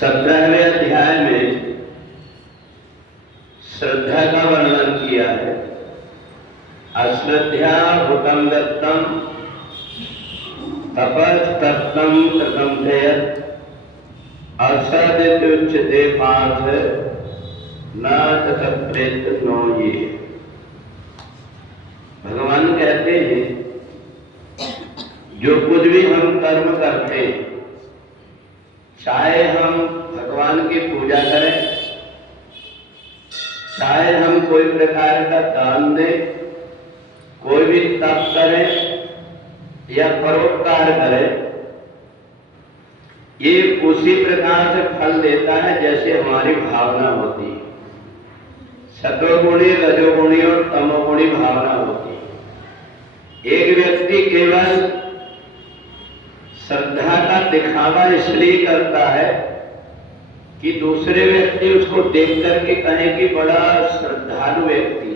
17वें अध्याय में श्रद्धा का वर्णन किया है। अश्रद्धा भूतम दत्तम तपस्तप्तम कृतमधेयत् असदित्युच्यते पार्थ न तत्प्रेत नो ये। भगवान कहते हैं जो कुछ भी हम कर्म करते हैं, चाहे हम भगवान की पूजा करें, चाहे हम कोई प्रकार का दान दें, कोई भी तप करें या परोपकार करें, ये उसी प्रकार से फल देता है जैसे हमारी भावना होती है। सतोगुणी, रजोगुणी और तमोगुणी भावना होती है। एक व्यक्ति केवल श्रद्धा का दिखावा इसलिए करता है कि दूसरे व्यक्ति उसको देख करके कहे कि बड़ा श्रद्धालु व्यक्ति,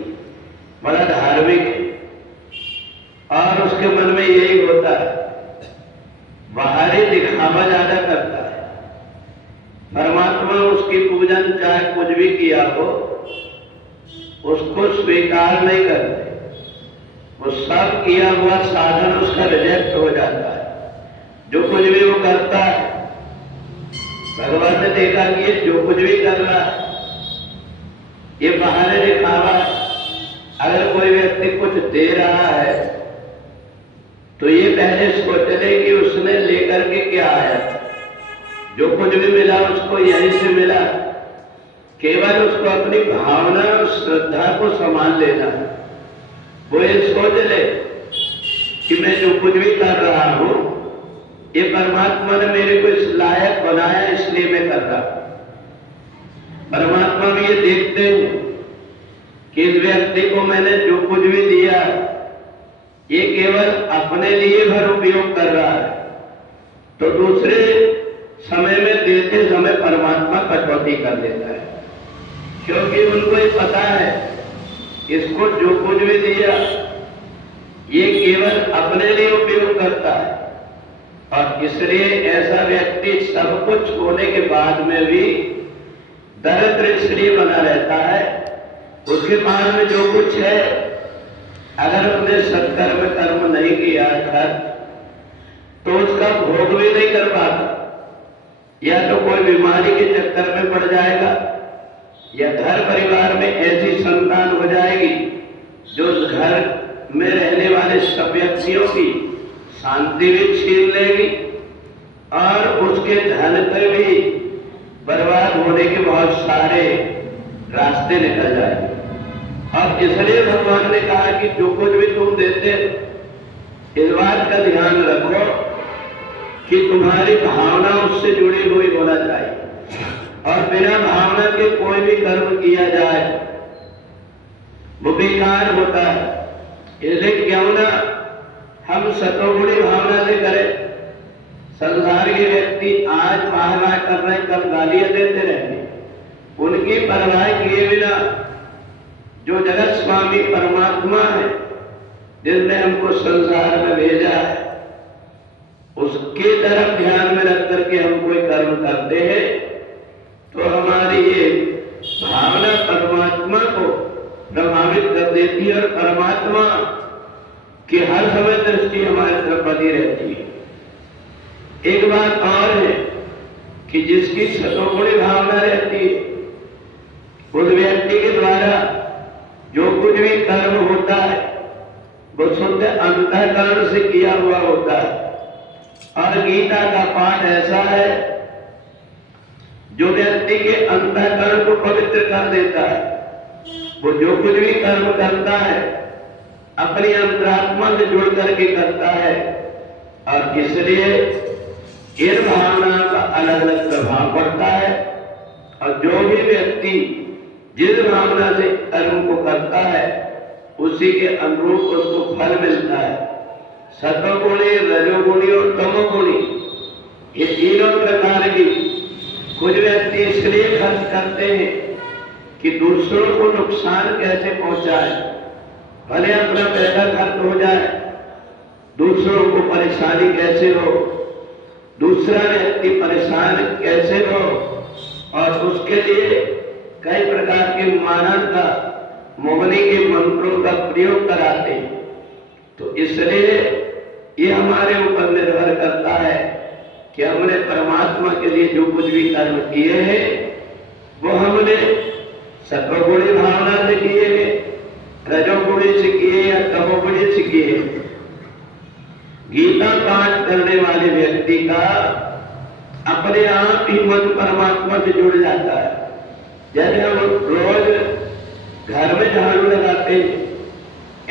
बड़ा धार्मिक है, और उसके मन में यही होता है, बाहरी दिखावा ज्यादा करता है। परमात्मा उसकी पूजन चाहे कुछ भी किया हो, उसको स्वीकार नहीं करते। वो सब किया हुआ साधन उसका रिजेक्ट हो जाता है। जो कुछ भी वो करता है, भगवान ने देखा कि ये जो कुछ भी कर रहा है ये बाहर दिखावा है। अगर कोई व्यक्ति कुछ दे रहा है तो ये पहले सोच ले कि उसने लेकर के क्या आया। जो कुछ भी मिला उसको यहीं से मिला, केवल उसको अपनी भावना और श्रद्धा को संभाल लेना है। वो ये सोच ले कि मैं जो कुछ भी कर रहा हूं ये परमात्मा ने मेरे को इस लायक बनाया, इसलिए मैं कर रहा हूं। परमात्मा भी ये देखते हैं कि इस व्यक्ति को मैंने जो कुछ भी दिया ये केवल अपने लिए भर उपयोग कर रहा है, तो दूसरे समय में देते समय परमात्मा कटौती कर देता है, क्योंकि उनको ये पता है इसको जो कुछ भी दिया ये केवल अपने लिए उपयोग करता है। और इसलिए ऐसा व्यक्ति सब कुछ होने के बाद में भी दरिद्र इसलिए बना रहता है। उसके पास में जो कुछ है, अगर उसने सत्कर्म कर्म नहीं किया था तो उसका भोग भी नहीं कर पाता। या तो कोई बीमारी के चक्कर में पड़ जाएगा, या घर परिवार में ऐसी संतान हो जाएगी जो घर में रहने वाले सब व्यक्तियों की शांति भी छीन लेगी और उसके धन पे भी बर्बाद होने के बहुत सारे रास्ते निकल जाएंगे। और इसलिए भगवान ने कहा कि जो कुछ भी तुम देते इस बात का ध्यान रखो कि तुम्हारी भावना उससे जुड़ी हुई होना चाहिए, और बिना भावना के कोई भी कर्म किया जाए वो बेकार होता है। इसलिए क्यों ना हम सतोगुणी भावना से करें। संसार के व्यक्ति आज वाह कर रहे, कल गालियां देते रहेंगे, उनकी परवाह किए बिना जो जगत स्वामी परमात्मा है जिसने हमको संसार में भेजा है, उसके तरफ ध्यान में रख करके हम कोई कर्म करते हैं तो हमारी ये भावना परमात्मा को प्रभावित कर देती है, और परमात्मा कि हर समय दृष्टि हमारे तरफ बनी रहती है। एक बात और है कि जिसकी सतोगुणी भावना रहती है उस व्यक्ति के द्वारा जो कुछ भी कर्म होता है वो शुद्ध अंतःकरण से किया हुआ होता है। और गीता का पाठ ऐसा है जो व्यक्ति के अंतःकरण को पवित्र कर देता है। वो जो कुछ भी कर्म करता है अपनी अंतरात्मा से जुड़ करके करता है, और इसलिए इन भावनाओं का अलग अलग प्रभाव पड़ता है। और जो भी व्यक्ति जिस भावना से कर्म को करता है उसी के अनुरूप उसको फल मिलता है। सतोगुणी, रजोगुणी और तमोगुणी ये तीनों प्रकार की कुछ व्यक्ति इसलिए खर्च करते हैं कि दूसरों को नुकसान कैसे पहुंचाए, भले अपना पैसा खर्च हो जाए, दूसरों को परेशानी कैसे हो, दूसरा व्यक्ति परेशान कैसे हो, और उसके लिए कई प्रकार के मानन का, मोहनी के मंत्रों का प्रयोग कराते हैं। तो इसलिए ये हमारे ऊपर निर्भर करता है कि हमने परमात्मा के लिए जो कुछ भी कर्म किए हैं वो हमने सत्वगुणी भावना से किए हैं, रजोगुणी से किए या तमोगुणी से किए। गीता पाठ करने वाले व्यक्ति का अपने आप ही मन परमात्मा से जुड़ जाता है। जैसे हम रोज घर में झाड़ू लगाते हैं,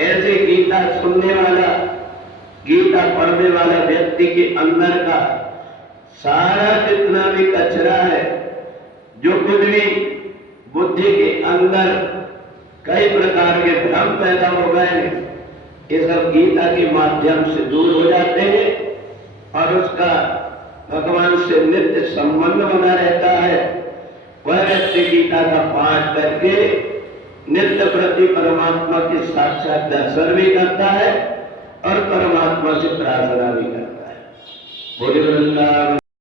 ऐसे गीता सुनने वाला, गीता पढ़ने वाला व्यक्ति के अंदर का सारा जितना भी कचरा है, जो कुछ भी बुद्धि के अंदर कई प्रकार के भ्रम पैदा हो गए हैं, ये सब गीता के माध्यम से दूर हो जाते हैं और उसका भगवान से नित्य संबंध बना रहता है। वह व्यक्ति गीता का पाठ करके नित्य प्रति परमात्मा के साक्षात दर्शन भी करता है और परमात्मा से प्रार्थना भी करता है। बोले वृंदावन।